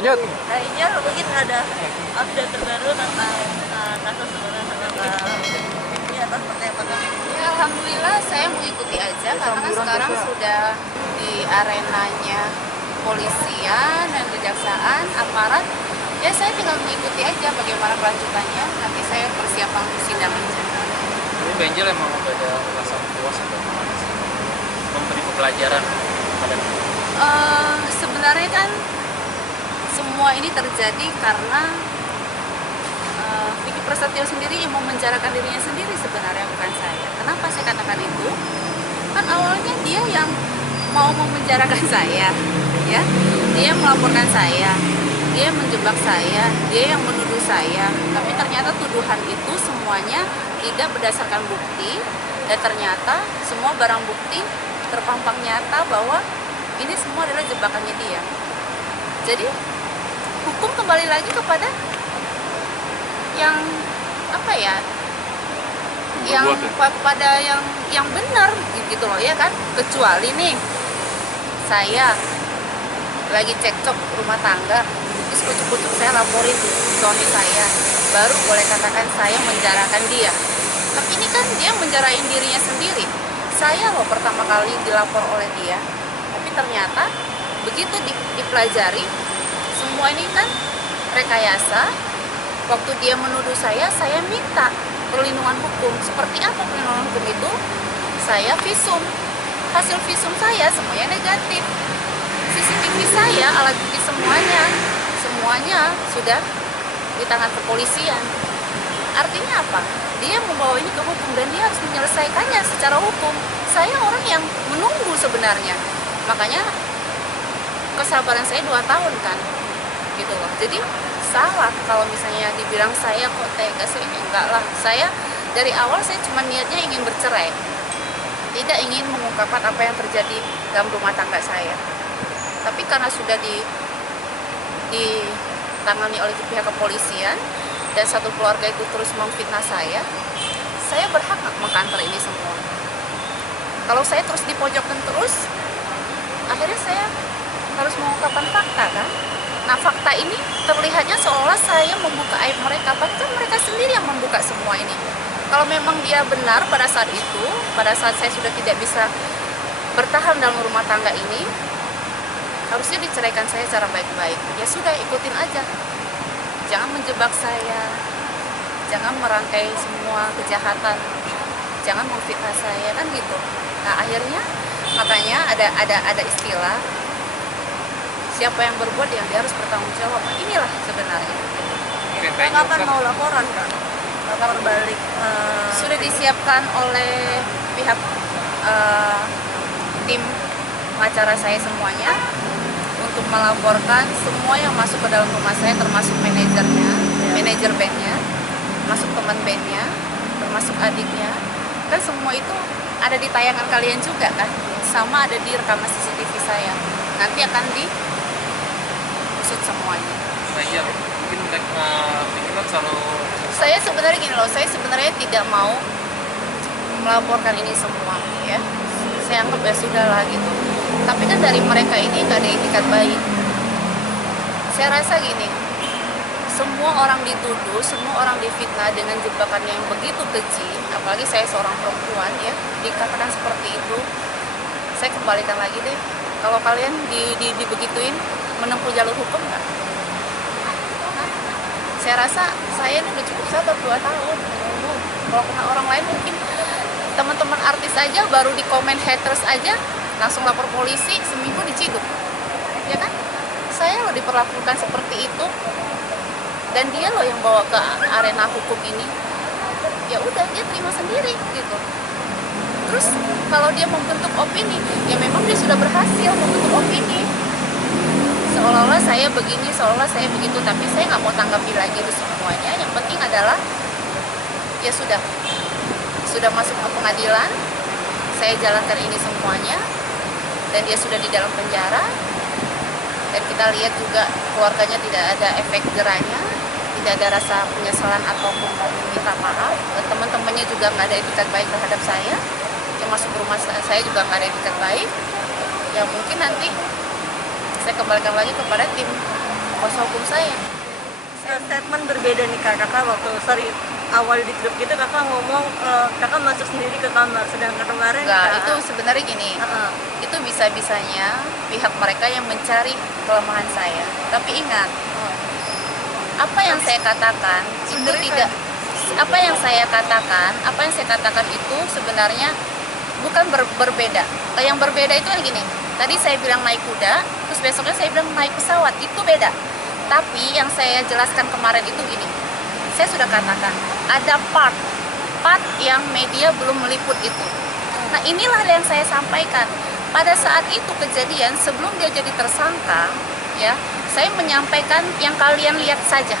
Lanjut. Kayaknya mungkin ada update terbaru tentang kasus sebenarnya ini atau seperti apa kan? Ya, alhamdulillah saya mengikuti aja karena kan sekarang sudah di arenanya polisian dan kejaksaan, aparat. Ya saya tinggal mengikuti aja bagaimana kelanjutannya. Nanti saya persiapan sidang aja. Ini Benjel emang ada rasa puas atau gimana sih? Memberi pelajaran pada Sebenarnya kan semua ini terjadi karena Vicky Prasetyo sendiri yang memenjarakan dirinya sendiri sebenarnya, bukan saya. Kenapa saya katakan itu? Kan awalnya dia yang mau memenjarakan saya, ya. Dia melaporkan saya, dia menjebak saya, dia yang menuduh saya. Tapi ternyata tuduhan itu semuanya tidak berdasarkan bukti, dan ternyata semua barang bukti terpampang nyata bahwa ini semua adalah jebakannya dia. Jadi hukum kembali lagi kepada yang apa ya, yang pada yang benar gitu loh, ya kan. Kecuali nih saya lagi cekcok rumah tangga, terus kucuk-kucuk saya laporin suami saya, baru boleh katakan saya menjarakan dia. Tapi ini kan dia menjarain dirinya sendiri. Saya loh pertama kali dilapor oleh dia, tapi ternyata begitu dipelajari, semua ini kan rekayasa. Waktu dia menuduh saya minta perlindungan hukum. Seperti apa perlindungan hukum itu? Saya visum. Hasil visum saya semuanya negatif. CCTV saya, alat bukti semuanya sudah di tangan kepolisian. Artinya apa? Dia membawa ini ke hukum dan dia harus menyelesaikannya secara hukum. Saya orang yang menunggu sebenarnya. Makanya kesabaran saya 2 tahun kan. Gitu loh. Jadi salah kalau misalnya dibilang saya kok tega sih, enggak lah. Saya dari awal saya cuma niatnya ingin bercerai. Tidak ingin mengungkapkan apa yang terjadi dalam rumah tangga saya. Tapi karena sudah ditangani oleh pihak kepolisian dan satu keluarga itu terus memfitnah saya berhak mengkantor ini semua. Kalau saya terus dipojokkan terus, akhirnya saya harus mengungkapkan fakta kan. Nah, fakta ini terlihatnya seolah saya membuka aib mereka, padahal mereka sendiri yang membuka semua ini. Kalau memang dia benar pada saat itu, pada saat saya sudah tidak bisa bertahan dalam rumah tangga ini, harusnya diceraikan saya secara baik-baik. Ya sudah, ikutin aja. Jangan menjebak saya, jangan merangkai semua kejahatan, jangan memfitnah saya, kan gitu. Nah, akhirnya makanya ada istilah, siapa yang berbuat yang dia harus bertanggung jawab. Inilah sebenarnya. Kapan mau laporan Kak? Lapor balik? Sudah disiapkan oleh pihak tim pengacara saya semuanya untuk melaporkan semua yang masuk ke dalam rumah saya, termasuk manajernya, manajer bandnya, masuk teman bandnya, termasuk adiknya. Kan semua itu ada di tayangan kalian juga kan, sama ada di rekaman CCTV saya. Nanti akan diusut semuanya. Nah iya, mungkin pikiran selalu. Saya sebenarnya gini loh, saya sebenarnya tidak mau melaporkan ini semua, ya. Saya anggap ya sudah lah gitu. Tapi kan dari mereka ini nggak ada etikat baik. Saya rasa gini, semua orang dituduh, semua orang difitnah dengan jebakan yang begitu keji, apalagi saya seorang perempuan ya, dikatakan seperti itu. Saya kembalikan lagi deh, kalau kalian dibegituin, menempuh jalur hukum nggak? Saya rasa saya ini udah cukup sabar 2 tahun. Kalau kena orang lain mungkin teman-teman artis aja baru di komen haters aja langsung lapor polisi, seminggu diciduk, ya kan? Saya loh diperlakukan seperti itu, dan dia loh yang bawa ke arena hukum ini. Ya udah, dia terima sendiri gitu. Terus kalau dia membentuk opini, ya memang dia sudah berhasil membentuk opini. Seolah-olah saya begini, seolah-olah saya begitu, tapi saya nggak mau tanggapi lagi itu semuanya. Yang penting adalah ya sudah masuk ke pengadilan, saya jalankan ini semuanya, dan dia sudah di dalam penjara, dan kita lihat juga keluarganya tidak ada efek jerahnya, tidak ada rasa penyesalan ataupun mau meminta maaf. Teman-temannya juga nggak ada etikat baik terhadap saya, yang masuk rumah saya juga nggak ada etikat baik. Ya mungkin nanti saya kembalikan lagi kepada tim kuasa hukum saya. Statement berbeda nih kak, kakak waktu awal di grup gitu kakak ngomong kakak masuk sendiri ke kamar, sedangkan kemarin Enggak, itu sebenarnya gini, itu bisa-bisanya pihak mereka yang mencari kelemahan saya. Tapi ingat, apa yang saya katakan itu tidak, apa yang saya katakan itu sebenarnya bukan berbeda. Yang berbeda itu kan gini, tadi saya bilang naik kuda, terus besoknya saya bilang naik pesawat, itu beda. Tapi yang saya jelaskan kemarin itu gini, saya sudah katakan ada part yang media belum meliput itu. Nah inilah yang saya sampaikan. Pada saat itu kejadian sebelum dia jadi tersangka, ya saya menyampaikan yang kalian lihat saja,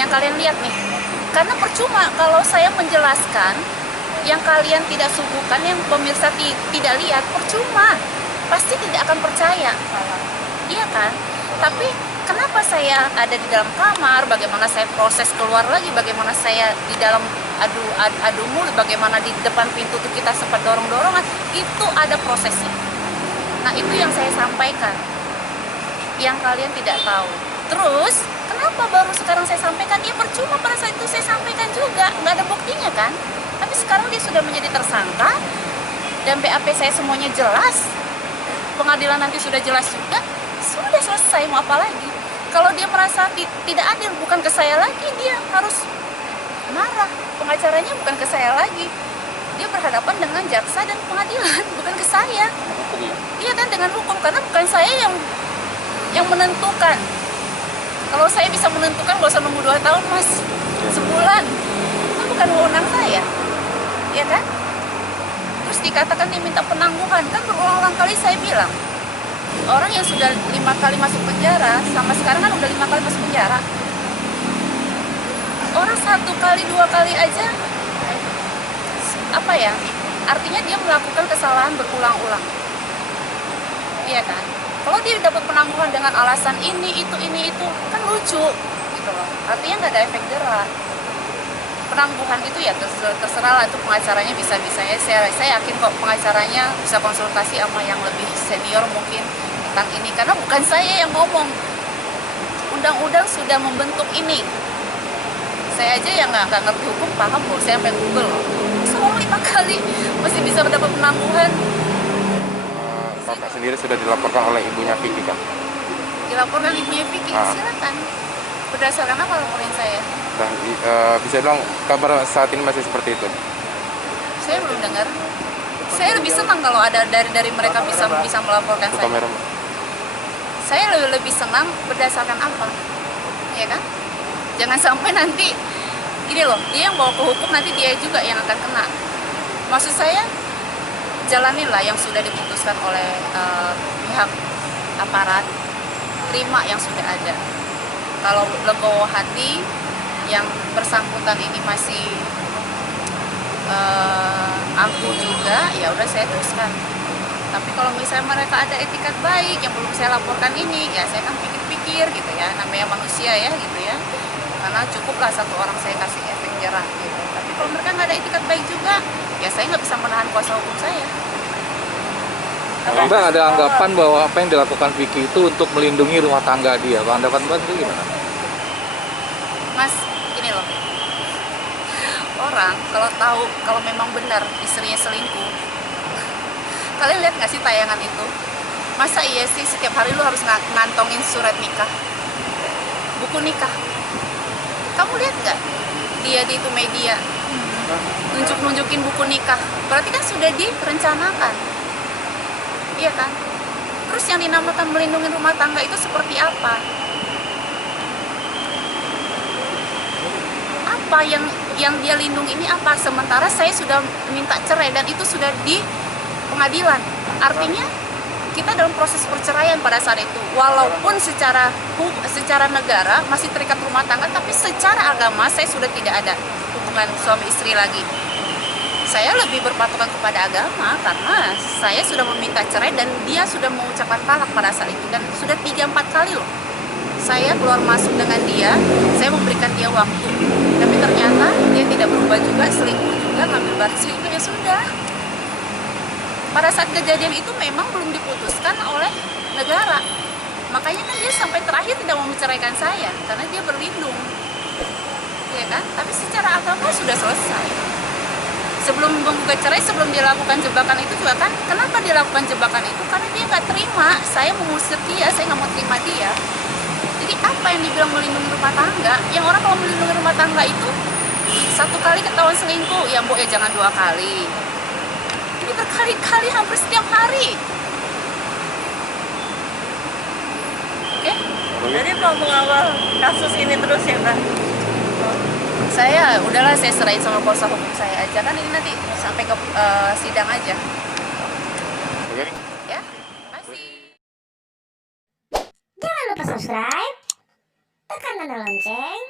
yang kalian lihat nih. Karena percuma kalau saya menjelaskan yang kalian tidak suguhkan, yang pemirsa tidak lihat, percuma, pasti tidak akan percaya, iya kan? Tapi kenapa saya ada di dalam kamar, bagaimana saya proses keluar lagi, bagaimana saya di dalam adu mulut, bagaimana di depan pintu tuh kita sempat dorong-dorongan, itu ada prosesnya. Nah itu yang saya sampaikan, yang kalian tidak tahu. Terus kenapa baru sekarang saya sampaikan? Ya percuma pada saat itu saya sampaikan juga, nggak ada buktinya kan. Tapi sekarang dia sudah menjadi tersangka dan BAP saya semuanya jelas, pengadilan nanti sudah jelas juga, sudah selesai, mau apa lagi? Kalau dia merasa tidak adil, bukan ke saya lagi, dia harus marah. Pengacaranya bukan ke saya lagi, dia berhadapan dengan jaksa dan pengadilan, bukan ke saya. Iya kan, dengan hukum, karena bukan saya yang menentukan. Kalau saya bisa menentukan, gak usah nunggu 2 tahun mas, sebulan, itu bukan wewenang saya, ya kan? Terus dikatakan diminta penangguhan, kan berulang-ulang kali saya bilang, orang yang sudah 5 kali masuk penjara, sama sekarang kan udah 5 kali masuk penjara. Orang 1 kali, 2 kali aja, apa ya? Artinya dia melakukan kesalahan berulang-ulang, iya kan? Kalau dia dapat penangguhan dengan alasan ini itu, kan lucu, gitu loh. Artinya nggak ada efek jerah. Penangguhan itu ya terserah lah, itu pengacaranya bisa-bisanya. Saya yakin kok pengacaranya bisa konsultasi sama yang lebih senior mungkin tentang ini, karena bukan saya yang ngomong. Undang-undang sudah membentuk ini. Saya aja yang nggak ngerti hukum paham loh, saya sampai Google loh. Semua 5 kali masih bisa mendapat penangguhan. Bapak sendiri sudah dilaporkan oleh ibunya Vicky kan? Dilaporkan ibunya Vicky, silakan. Berdasarkan apa laporin saya? Dan bisa bilang kabar saat ini masih seperti itu? Saya belum dengar. Saya lebih senang kalau ada dari mereka bisa melaporkan saya. Kamera. Saya lebih senang berdasarkan apa, ya kan? Jangan sampai nanti gini loh, dia yang bawa ke hukum, nanti dia juga yang akan kena. Maksud saya, jalanilah yang sudah diputuskan oleh pihak aparat, terima yang sudah ada. Kalau legowo hati yang bersangkutan ini masih angkuh juga, ya udah saya teruskan. Tapi kalau misalnya mereka ada etikat baik yang belum saya laporkan ini, ya saya kan pikir-pikir gitu ya, namanya manusia ya gitu ya. Karena cukuplah 1 orang saya kasih efek jerah gitu. Tapi kalau mereka nggak ada etikat baik juga, ya saya nggak bisa menahan kuasa hukum saya. Mbak ada anggapan bahwa apa yang dilakukan Vicky itu untuk melindungi rumah tangga dia? Bang, anggapan Mbak itu gimana? Mas, gini loh, orang kalau memang benar istrinya selingkuh, kalian lihat nggak sih tayangan itu? Masa iya sih setiap hari lu harus ngantongin surat nikah, buku nikah? Kamu lihat nggak dia di itu media nunjukin buku nikah? Berarti kan sudah direncanakan, iya kan? Terus yang dinamakan melindungi rumah tangga itu seperti apa? Apa yang dia lindungi ini apa? Sementara saya sudah minta cerai dan itu sudah di pengadilan. Artinya kita dalam proses perceraian pada saat itu. Walaupun secara negara masih terikat rumah tangga, tapi secara agama saya sudah tidak ada hubungan suami istri lagi. Saya lebih berpatokan kepada agama karena saya sudah meminta cerai dan dia sudah mengucapkan talak pada saat itu, dan sudah 3-4 kali loh saya keluar masuk dengan dia, saya memberikan dia waktu, tapi ternyata dia tidak berubah juga, selingkuh juga, ngambil baris juga, ya sudah. Pada saat kejadian itu memang belum diputuskan oleh negara, Makanya kan dia sampai terakhir tidak mau menceraikan saya karena dia berlindung, ya kan? Tapi secara agama sudah selesai. Sebelum menggugat cerai, sebelum dia lakukan jebakan itu juga kan, kenapa dia lakukan jebakan itu? Karena dia nggak terima, saya mengusir dia, saya nggak mau terima dia. Jadi apa yang dibilang melindungi rumah tangga? Yang orang kalau melindungi rumah tangga itu 1 kali ketahuan selingkuh, ya mbok ya jangan 2 kali. Ini berkali-kali, hampir setiap hari. Oke? Jadi mau mengawal kasus ini terus ya Kak? Saya udahlah, saya serahin sama kuasa hukum saya aja, kan ini nanti sampai ke sidang aja. Oke. Ya, makasih. Jangan lupa subscribe, tekan tanda lonceng,